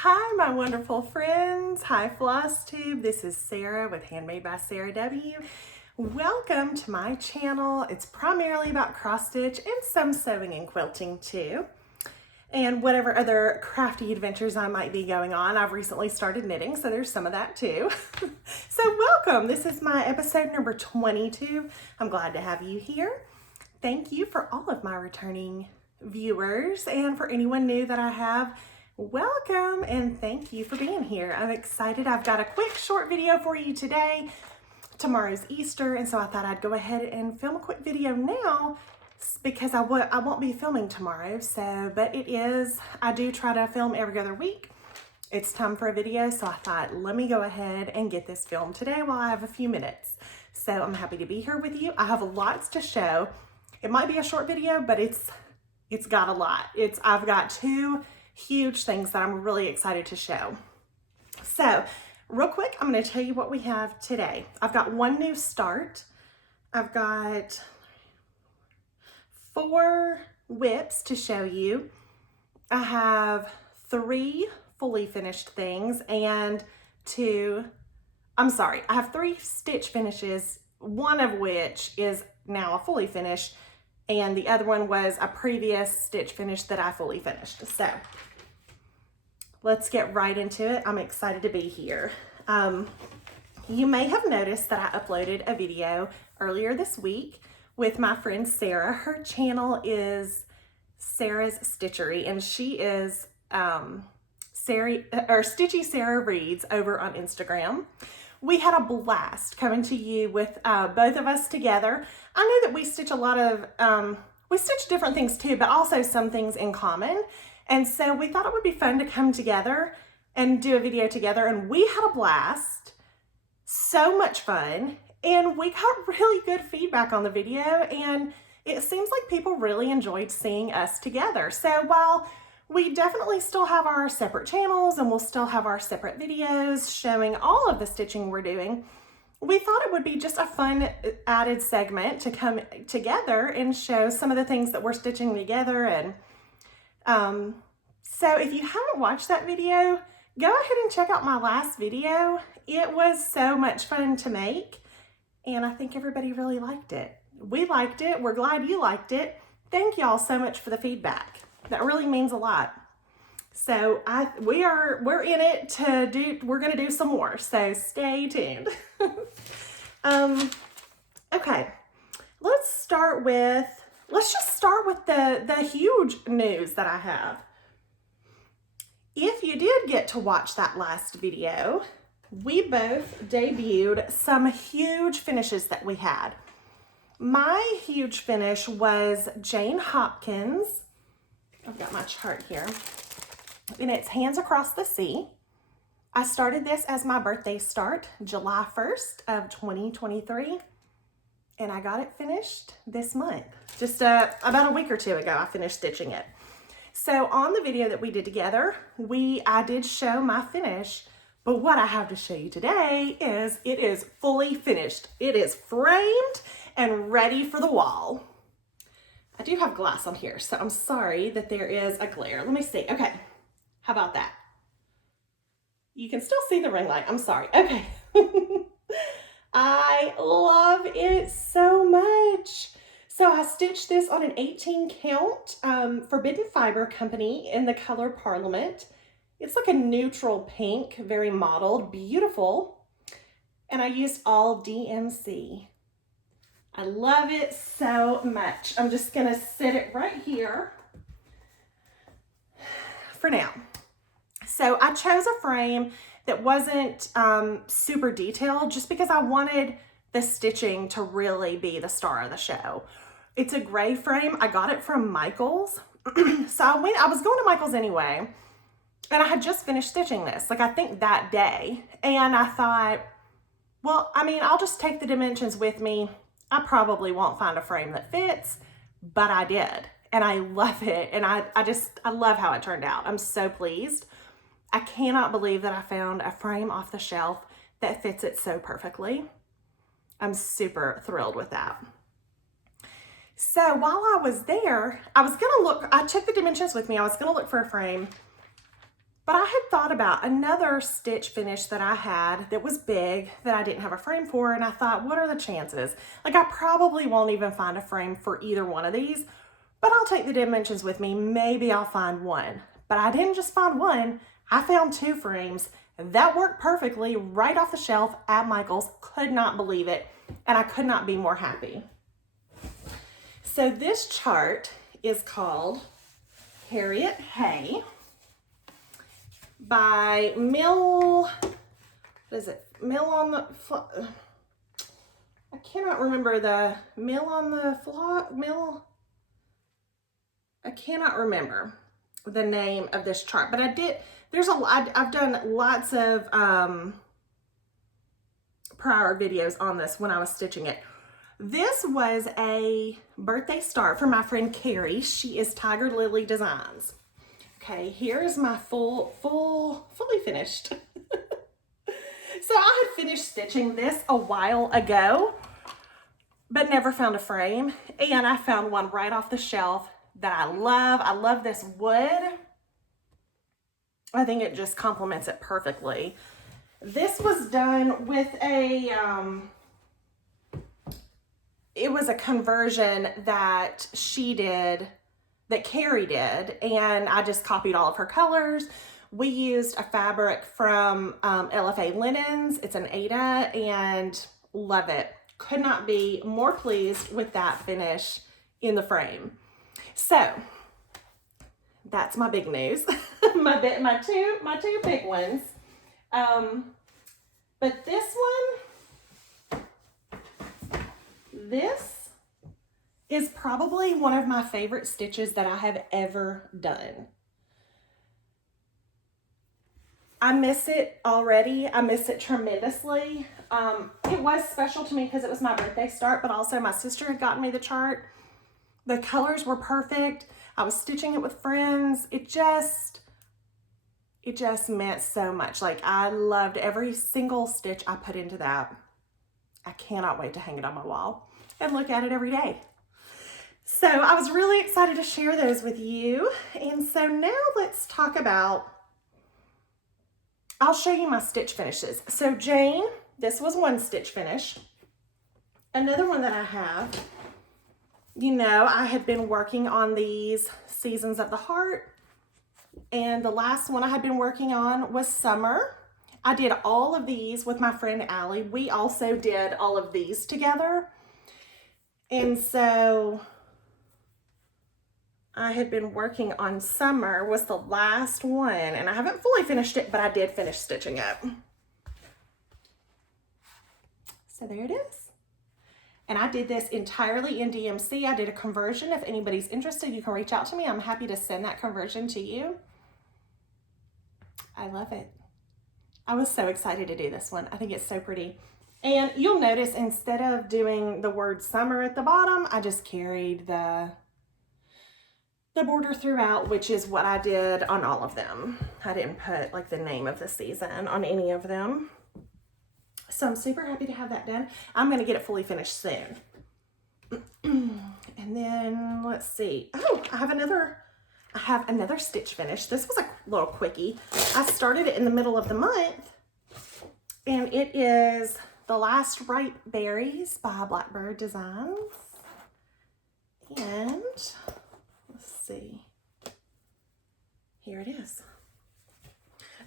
Hi, my wonderful friends. Hi, Flosstube. This is Sarah with Handmade by Sarah W. Welcome to my channel. It's primarily about cross stitch and some sewing and quilting too. And whatever other crafty adventures I might be going on. I've recently started knitting, so there's some of that too. So welcome. This is my episode number 22. I'm glad to have you here. Thank you for all of my returning viewers, and for anyone new that I have, welcome and thank you for being here. I'm excited. I've got a quick short video for you today. Tomorrow's Easter, and so I thought I'd go ahead and film a quick video now because I won't be filming tomorrow. But I do try to film every other week. It's time for a video, so I thought, let me go ahead and get this filmed today while I have a few minutes. So I'm happy to be here with you. I have lots to show. It might be a short video, but it's got a lot. I've got two huge things that I'm really excited to show. So real quick, I'm going to tell you what we have today. I've got one new start. I've got 4 whips to show you. I have 3 fully finished things and I have 3 stitch finishes, one of which is now a fully finished, and the other one was a previous stitch finish that I fully finished. So let's get right into it. I'm excited to be here. You may have noticed that I uploaded a video earlier this week with my friend Sarah. Her channel is Sarah's Stitchery, and she is Stitchy Sarah Reads over on Instagram. We had a blast coming to you with both of us together. I know that we stitch a lot of, we stitch different things too, but also some things in common. And so we thought it would be fun to come together and do a video together, and we had a blast. So much fun. And we got really good feedback on the video, and it seems like people really enjoyed seeing us together. So while we definitely still have our separate channels and we'll still have our separate videos showing all of the stitching we're doing, we thought it would be just a fun added segment to come together and show some of the things that we're stitching together. And so if you haven't watched that video, go ahead and check out my last video. It was so much fun to make, and I think everybody really liked it. We liked it. We're glad you liked it. Thank y'all so much for the feedback. That really means a lot. So we're in it to do, we're gonna do some more, so stay tuned. Okay, let's just start with the huge news that I have. If you did get to watch that last video, we both debuted some huge finishes that we had. My huge finish was Jane Hopkins. I've got my chart here, and it's Hands Across the Sea. I started this as my birthday start, July 1st of 2023, and I got it finished this month. Just about a week or 2 ago, I finished stitching it. So on the video that we did together, I did show my finish, but what I have to show you today is it is fully finished. It is framed and ready for the wall. I do have glass on here, so I'm sorry that there is a glare. Let me see. Okay, how about that? You can still see the ring light. I'm sorry. Okay. I love it so much. So I stitched this on an 18 count Forbidden Fiber company in the color Parliament. It's like a neutral pink, very mottled, beautiful. And I used all DMC. I love it so much. I'm just gonna sit it right here for now. So I chose a frame that wasn't super detailed just because I wanted the stitching to really be the star of the show. It's a gray frame. I got it from Michael's. So I was going to Michael's anyway, and I had just finished stitching this, like I think that day. And I thought, well, I mean, I'll just take the dimensions with me. I probably won't find a frame that fits, but I did. And I love it. And I love how it turned out. I'm so pleased. I cannot believe that I found a frame off the shelf that fits it so perfectly. I'm super thrilled with that. So while I was there, I took the dimensions with me. I was gonna look for a frame But I had thought about another stitch finish that I had that was big that I didn't have a frame for, and I thought, what are the chances? Like, I probably won't even find a frame for either one of these, but I'll take the dimensions with me. Maybe I'll find one. But I didn't just find one, I found 2 frames that worked perfectly right off the shelf at Michael's. Could not believe it, and I could not be more happy. So this chart is called Harriet Hay by Mill, what is it? Mill on the, I cannot remember the Mill on the Mill. I cannot remember the name of this chart, but I did, I've done lots of prior videos on this when I was stitching it. This was a birthday start for my friend Carrie. She is Tiger Lily Designs. Okay, here's my fully finished. So I had finished stitching this a while ago, but never found a frame. And I found one right off the shelf that I love. I love this wood. I think it just complements it perfectly. This was done with a, it was a conversion that she did, that Carrie did, and I just copied all of her colors. We used a fabric from LFA Linens. It's an Ada, and love it. Could not be more pleased with that finish in the frame. So that's my big news. my two big ones. But this is probably one of my favorite stitches that I have ever done. I miss it already. I miss it tremendously. It was special to me because it was my birthday start, but also my sister had gotten me the chart. The colors were perfect. I was stitching it with friends. It just meant so much. Like, I loved every single stitch I put into that. I cannot wait to hang it on my wall and look at it every day. So I was really excited to share those with you. And so now let's talk about, I'll show you my stitch finishes. So Jane, this was one stitch finish. Another one that I have, you know, I had been working on these Seasons of the Heart, and the last one I had been working on was Summer. I did all of these with my friend Allie. We also did all of these together. And so I had been working on Summer, was the last one, and I haven't fully finished it, but I did finish stitching it. So there it is. And I did this entirely in DMC. I did a conversion. If anybody's interested, you can reach out to me. I'm happy to send that conversion to you. I love it. I was so excited to do this one. I think it's so pretty. And you'll notice instead of doing the word summer at the bottom, I just carried the border throughout, which is what I did on all of them. I didn't put like the name of the season on any of them. So I'm super happy to have that done. I'm going to get it fully finished soon. And then let's see. Oh, I have another stitch finish. This was a little quickie. I started it in the middle of the month, and it is The Last Ripe Berries by Blackbird Designs. And let's see. Here it is.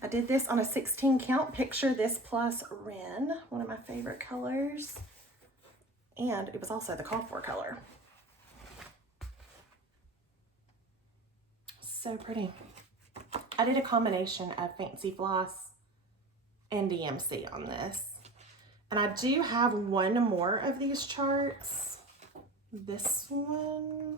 I did this on a 16 count. Picture this plus Wren, one of my favorite colors. And it was also the called for color. So pretty. I did a combination of Fancy Floss and DMC on this. And I do have one more of these charts. This one.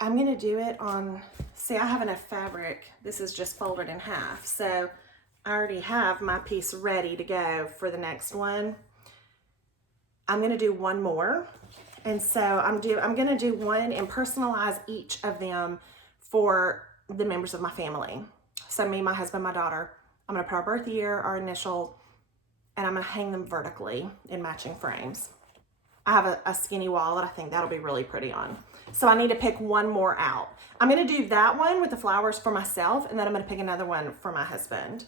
I'm going to do it on, see, I have enough fabric. This is just folded in half. So I already have my piece ready to go for the next one. I'm going to do one more. And so I'm going to do one and personalize each of them for the members of my family. So me, my husband, my daughter, I'm going to put our birth year, our initial, and I'm going to hang them vertically in matching frames. I have a skinny wall that I think that'll be really pretty on. So I need to pick one more out. I'm gonna do that one with the flowers for myself, and then I'm gonna pick another one for my husband.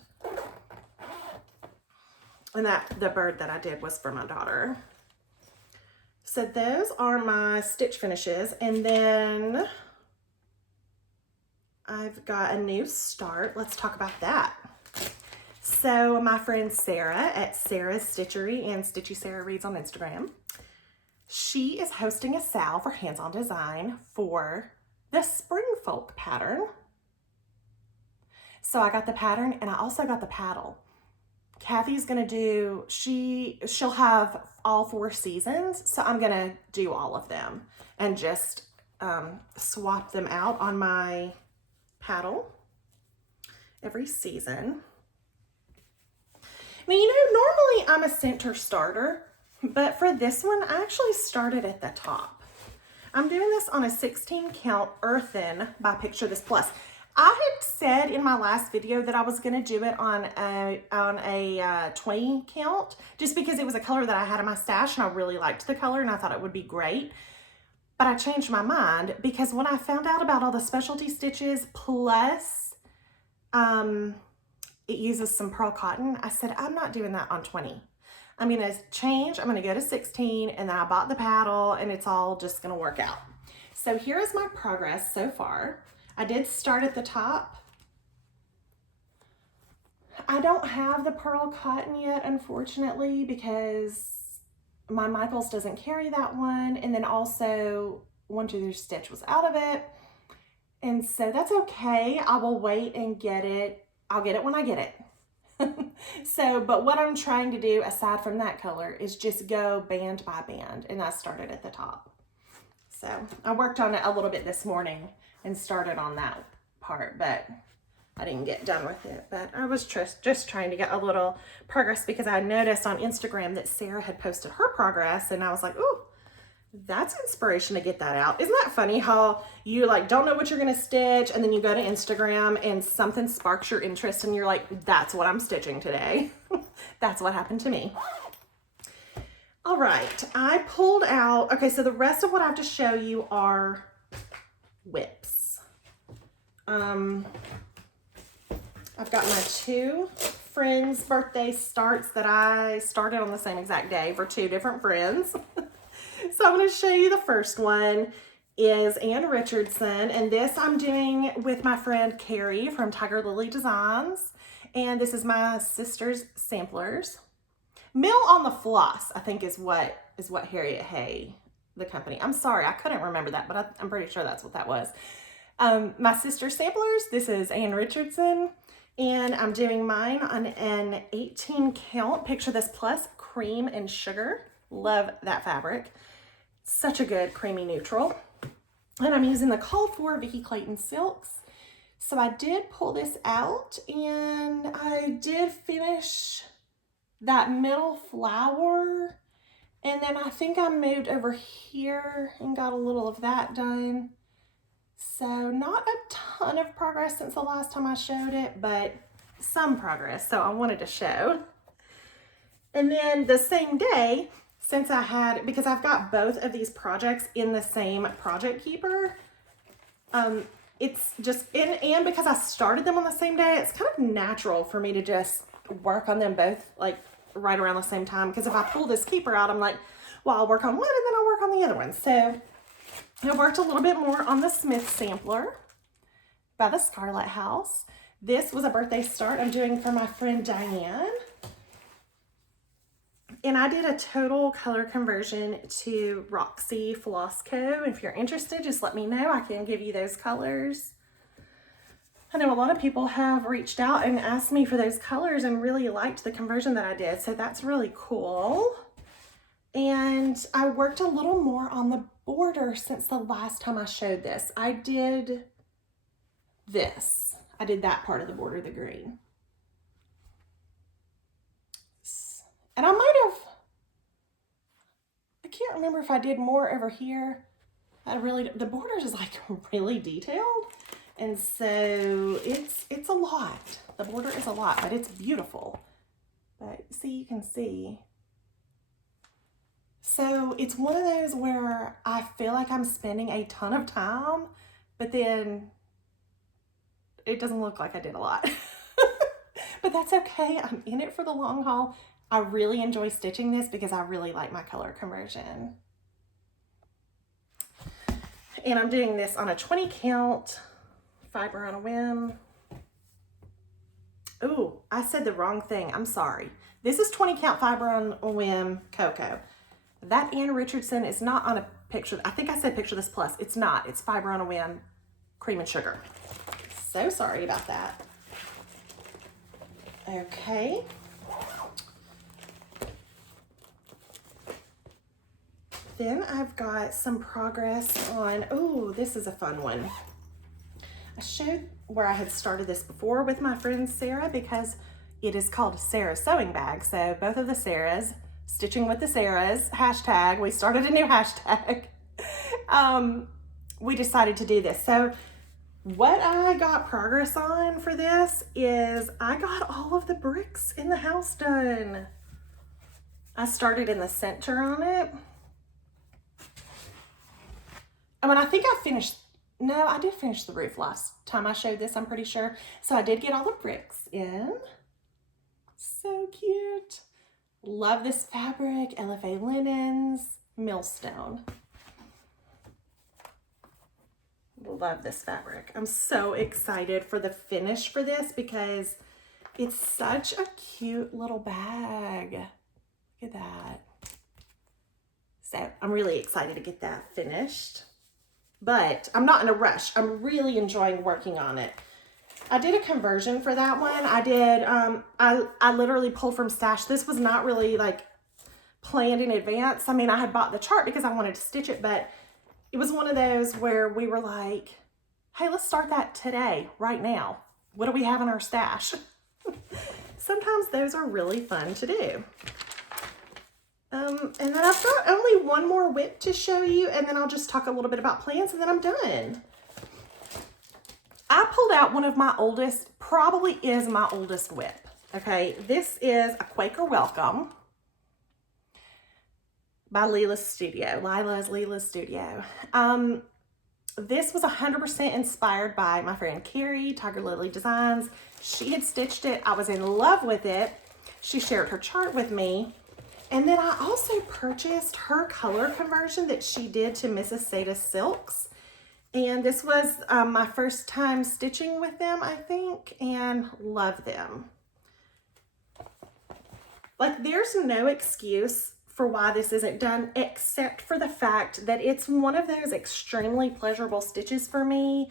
And the bird that I did was for my daughter. So those are my stitch finishes, and then I've got a new start. Let's talk about that. So my friend Sarah at Sarah's Stitchery and Stitchy Sarah Reads on Instagram, she is hosting a sale for hands-on design for the Spring Folk pattern. So I got the pattern and I also got the paddle. Kathy's gonna do, she'll have all 4 seasons, so I'm gonna do all of them and just swap them out on my paddle every season. Now, you know, normally I'm a center starter, but for this one, I actually started at the top. I'm doing this on a 16 count earthen by Picture This Plus. I had said in my last video that I was going to do it on a 20 count, just because it was a color that I had in my stash and I really liked the color and I thought it would be great. But I changed my mind because when I found out about all the specialty stitches plus it uses some pearl cotton, I said, I'm not doing that on 20. I'm going to change. I'm going to go to 16, and then I bought the paddle, and it's all just going to work out. So here is my progress so far. I did start at the top. I don't have the pearl cotton yet, unfortunately, because my Michaels doesn't carry that one. And then also 1, 2, 3 stitch was out of it. And so that's okay. I will wait and get it. I'll get it when I get it. So, but what I'm trying to do aside from that color is just go band by band, and I started at the top. So I worked on it a little bit this morning and started on that part, but I didn't get done with it. But I was just trying to get a little progress because I noticed on Instagram that Sarah had posted her progress, and I was like, oh, that's inspiration to get that out. Isn't that funny how you like don't know what you're gonna stitch, and then you go to Instagram and something sparks your interest and you're like, that's what I'm stitching today. That's what happened to me. All right, I pulled out, okay, so the rest of what I have to show you are whips. I've got my 2 friends' birthday starts that I started on the same exact day for 2 different friends. So I'm going to show you the first one is Ann Richardson, and this I'm doing with my friend Carrie from Tiger Lily Designs, and this is my sister's samplers. Mill on the Floss, I think is what Harriet Hay, the company. I'm sorry, I couldn't remember that, but I'm pretty sure that's what that was. My sister's samplers, this is Ann Richardson, and I'm doing mine on an 18 count Picture This Plus cream and sugar. Love that fabric. Such a good creamy neutral. And I'm using the called for Vicki Clayton silks. So I did pull this out, and I did finish that middle flower, and then I think I moved over here and got a little of that done. So not a ton of progress since the last time I showed it, but some progress, so I wanted to show. And then the same day, since I had, because I've got both of these projects in the same project keeper, it's just, and because I started them on the same day, it's kind of natural for me to just work on them both like right around the same time. Because if I pull this keeper out, I'm like, well, I'll work on one and then I'll work on the other one. So I worked a little bit more on the Smith sampler by the Scarlet House. This was a birthday start I'm doing for my friend Diane. And I did a total color conversion to Roxy Floss Co. If you're interested, just let me know. I can give you those colors. I know a lot of people have reached out and asked me for those colors and really liked the conversion that I did. So that's really cool. And I worked a little more on the border since the last time I showed this. I did this. I did that part of the border, the green. And I can't remember if I did more over here. The borders is like really detailed. And so it's a lot. The border is a lot, but it's beautiful. But see, you can see. So it's one of those where I feel like I'm spending a ton of time, but then it doesn't look like I did a lot. But that's okay. I'm in it for the long haul. I really enjoy stitching this because I really like my color conversion. And I'm doing this on a 20 count fiber on a whim. Ooh, I said the wrong thing. I'm sorry. This is 20 count fiber on a whim cocoa. That Ann Richardson is not on a picture. I think I said picture this plus. It's not. It's fiber on a whim cream and sugar. So sorry about that. Okay. Then I've got some progress on, oh, this is a fun one. I showed where I had started this before with my friend Sarah because it is called Sarah's Sewing Bag. So both of the Sarahs, stitching with the Sarahs, hashtag, we started a new hashtag. We decided to do this. So what I got progress on for this is I got all of the bricks in the house done. I started in the center on it. I mean, I think I finished, no, I did finish the roof last time I showed this, I'm pretty sure. So I did get all the bricks in. So cute. Love this fabric, LFA linens, millstone. Love this fabric. I'm so excited for the finish for this because it's such a cute little bag. Look at that. So I'm really excited to get that finished. But I'm not in a rush. I'm really enjoying working on it. I did a conversion for that one. I did, I literally pulled from stash. This was not really like planned in advance. I mean, I had bought the chart because I wanted to stitch it, but it was one of those where we were like, hey, let's start that today, right now. What do we have in our stash? Sometimes those are really fun to do. And then I've got only one more whip to show you, and then I'll just talk a little bit about plans, and then I'm done. I pulled out one of my oldest, probably is my oldest whip. Okay, this is a Quaker Welcome by Lila's Studio. Lila's Studio. This was 100% inspired by my friend Carrie, Tiger Lily Designs. She had stitched it. I was in love with it. She shared her chart with me. And then I also purchased her color conversion that she did to Mrs. Sada's Silks. And this was my first time stitching with them, I think, and love them. Like, there's no excuse for why this isn't done, except for the fact that it's one of those extremely pleasurable stitches for me.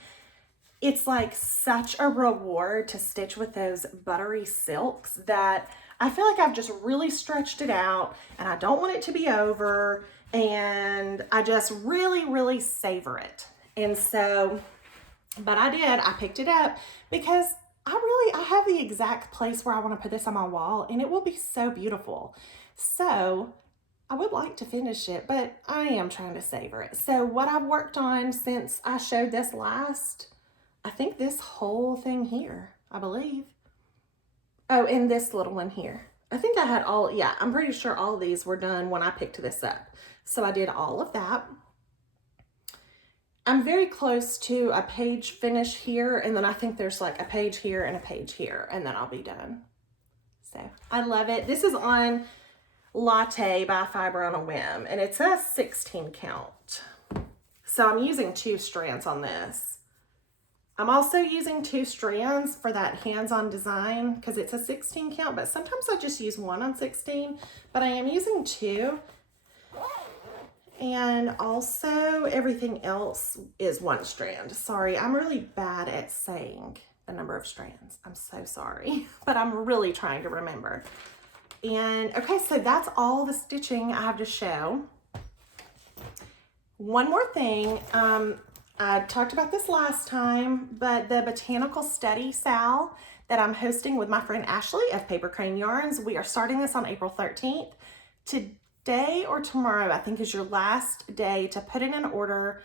It's like such a reward to stitch with those buttery silks that I feel like I've just really stretched it out and I don't want it to be over, and I just really, really savor it. And so, but I picked it up because I have the exact place where I want to put this on my wall, and it will be so beautiful. So I would like to finish it, but I am trying to savor it. So what I've worked on since I showed this last, I think this whole thing here, I believe. Oh, and this little one here. I think I had all, yeah, I'm pretty sure all of these were done when I picked this up. So I did all of that. I'm very close to a page finish here, and then I think there's like a page here and a page here, and then I'll be done. So I love it. This is on Latte by Fiber on a Whim, and it's a 16 count. So I'm using 2 strands on this. I'm also using 2 strands for that hands-on design because it's a 16 count, but sometimes I just use 1 on 16, but I am using 2. And also everything else is 1 strand. Sorry, I'm really bad at saying the number of strands. I'm so sorry, but I'm really trying to remember. And okay, so that's all the stitching I have to show. One more thing, I talked about this last time, but the Botanical Study Sal that I'm hosting with my friend Ashley of Paper Crane Yarns, we are starting this on April 13th. Today or tomorrow, I think, is your last day to put in an order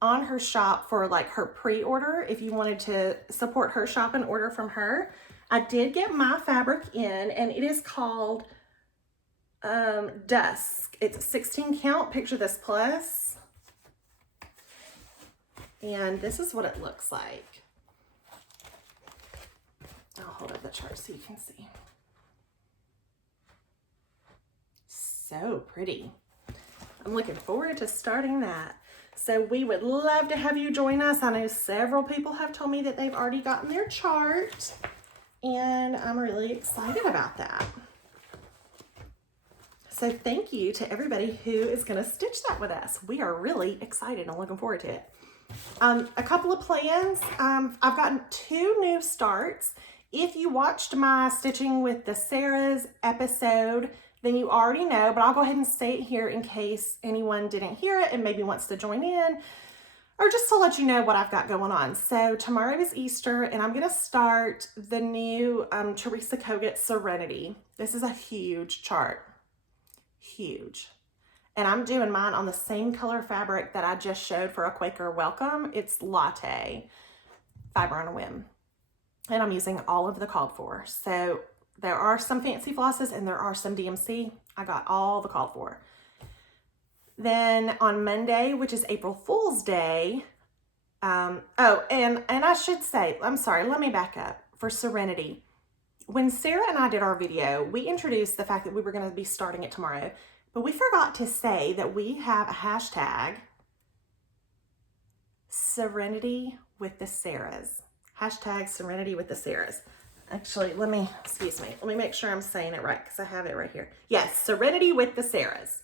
on her shop for like her pre-order if you wanted to support her shop and order from her. I did get my fabric in, and it is called Dusk. It's a 16 count, picture this plus. And this is what it looks like. I'll hold up the chart so you can see. So pretty. I'm looking forward to starting that. So we would love to have you join us. I know several people have told me that they've already gotten their chart, and I'm really excited about that. So thank you to everybody who is going to stitch that with us. We are really excited and looking forward to it. A couple of plans. I've gotten 2 new starts. If you watched my Stitching with the Sarahs episode, then you already know, but I'll go ahead and say it here in case anyone didn't hear it and maybe wants to join in, or just to let you know what I've got going on. So tomorrow is Easter, and I'm going to start the new Teresa Kogut Serenity. This is a huge chart. Huge. And I'm doing mine on the same color fabric that I just showed for a Quaker Welcome. It's Latte, Fiber on a Whim. And I'm using all of the called for. So there are some fancy flosses and there are some DMC. I got all the called for. Then on Monday, which is April Fool's Day, and I should say, I'm sorry, let me back up. For Serenity, when Sarah and I did our video, we introduced the fact that we were going to be starting it tomorrow, but we forgot to say that we have a hashtag, Serenity with the Sarahs. Hashtag Serenity with the Sarahs. Actually, let me make sure I'm saying it right because I have it right here. Yes, Serenity with the Sarahs.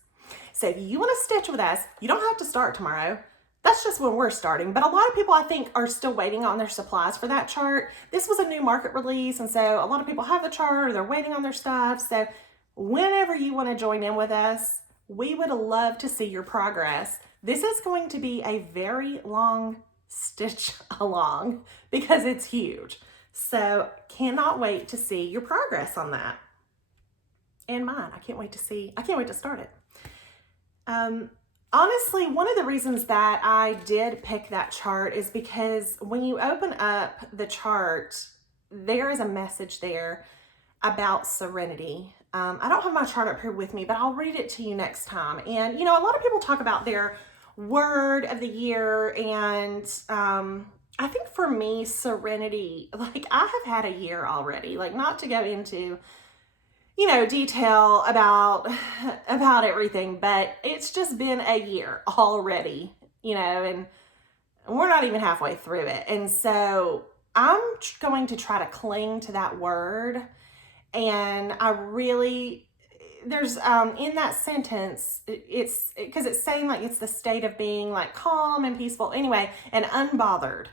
So if you want to stitch with us, you don't have to start tomorrow. That's just when we're starting. But a lot of people, I think, are still waiting on their supplies for that chart. This was a new market release, and so a lot of people have the chart or they're waiting on their stuff. So whenever you want to join in with us, we would love to see your progress. This is going to be a very long stitch along because it's huge. So cannot wait to see your progress on that. And mine. I can't wait to start it. Honestly, one of the reasons that I did pick that chart is because when you open up the chart, there is a message there about serenity. I don't have my chart up here with me, but I'll read it to you next time. And, you know, a lot of people talk about their word of the year, and I think for me, serenity, like I have had a year already, like not to go into, you know, detail about everything, but it's just been a year already, you know, and we're not even halfway through it. And so I'm going to try to cling to that word. And I really, there's, in that sentence, it's, because it's saying like it's the state of being like calm and peaceful anyway, and unbothered.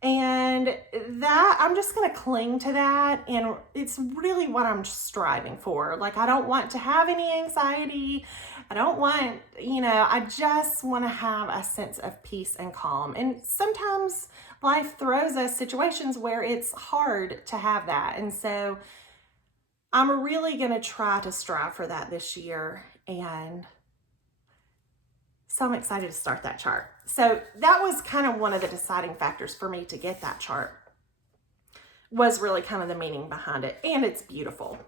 And that, I'm just going to cling to that. And it's really what I'm striving for. Like, I don't want to have any anxiety. I don't want, you know, I just want to have a sense of peace and calm. And sometimes life throws us situations where it's hard to have that. And so I'm really going to try to strive for that this year. And so I'm excited to start that chart. So that was kind of one of the deciding factors for me to get that chart, was really kind of the meaning behind it. And it's beautiful.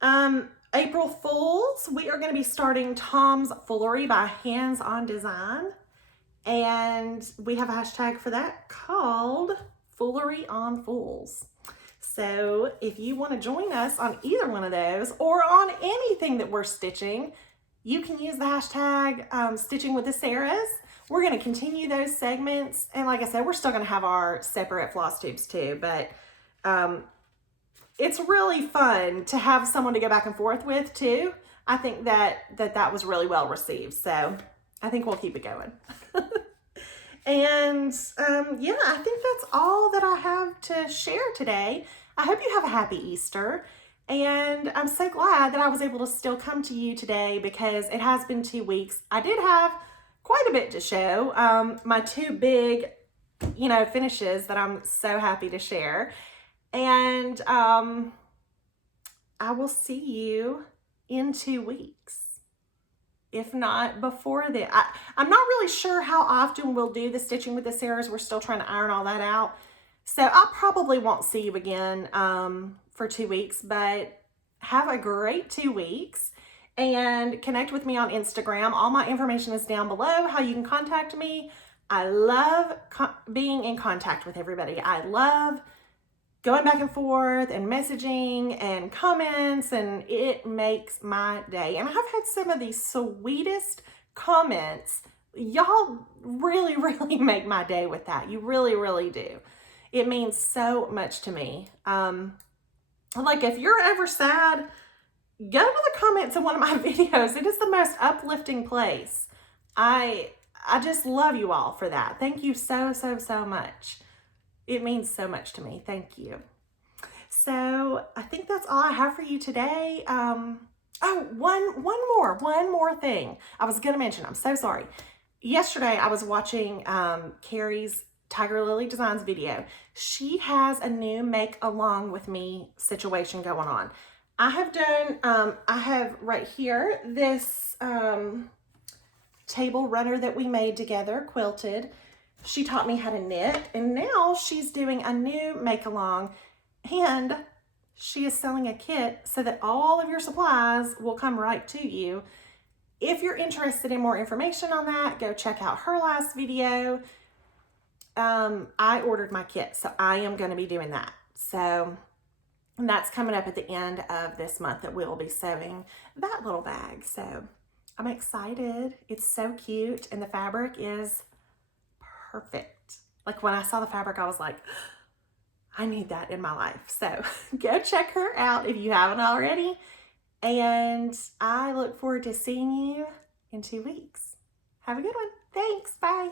April Fools, we are going to be starting Tom's Foolery by Hands on Design. And we have a hashtag for that called Foolery on Fools. So if you want to join us on either one of those or on anything that we're stitching, you can use the hashtag Stitching with the Sarahs. We're going to continue those segments. And like I said, we're still going to have our separate Flosstubes too. But it's really fun to have someone to go back and forth with too. I think that was really well received. So I think we'll keep it going. And yeah, I think that's all that I have to share today. I hope you have a happy Easter. And I'm so glad that I was able to still come to you today because it has been 2 weeks. I did have quite a bit to show. My 2 big, you know, finishes that I'm so happy to share. And I will see you in 2 weeks. If not before then. I'm not really sure how often we'll do the Stitching with the Sarahs. We're still trying to iron all that out. So I probably won't see you again for 2 weeks, but have a great 2 weeks. and connect with me on Instagram. All my information is down below, how you can contact me. I love being in contact with everybody. I love going back and forth and messaging and comments, and it makes my day. And I've had some of the sweetest comments. Y'all really, really make my day with that. You really, really do. It means so much to me. Like if you're ever sad, go to the comments in one of my videos. It is the most uplifting place. I just love you all for that. Thank you so, so, so much. It means so much to me. Thank you. So I think that's all I have for you today. Oh, one more thing I was going to mention. I'm so sorry. Yesterday I was watching Carrie's Tiger Lily Designs video. She has a new make along with me situation going on. I have done, I have right here this table runner that we made together, quilted. She taught me how to knit, and now she's doing a new make along, and she is selling a kit so that all of your supplies will come right to you. If you're interested in more information on that, go check out her last video. I ordered my kit, so I am going to be doing that. So and that's coming up at the end of this month that we'll be sewing that little bag. So I'm excited. It's so cute, and the fabric is perfect. Like when I saw the fabric, I was like, I need that in my life. So go check her out if you haven't already. And I look forward to seeing you in 2 weeks. Have a good one. Thanks. Bye.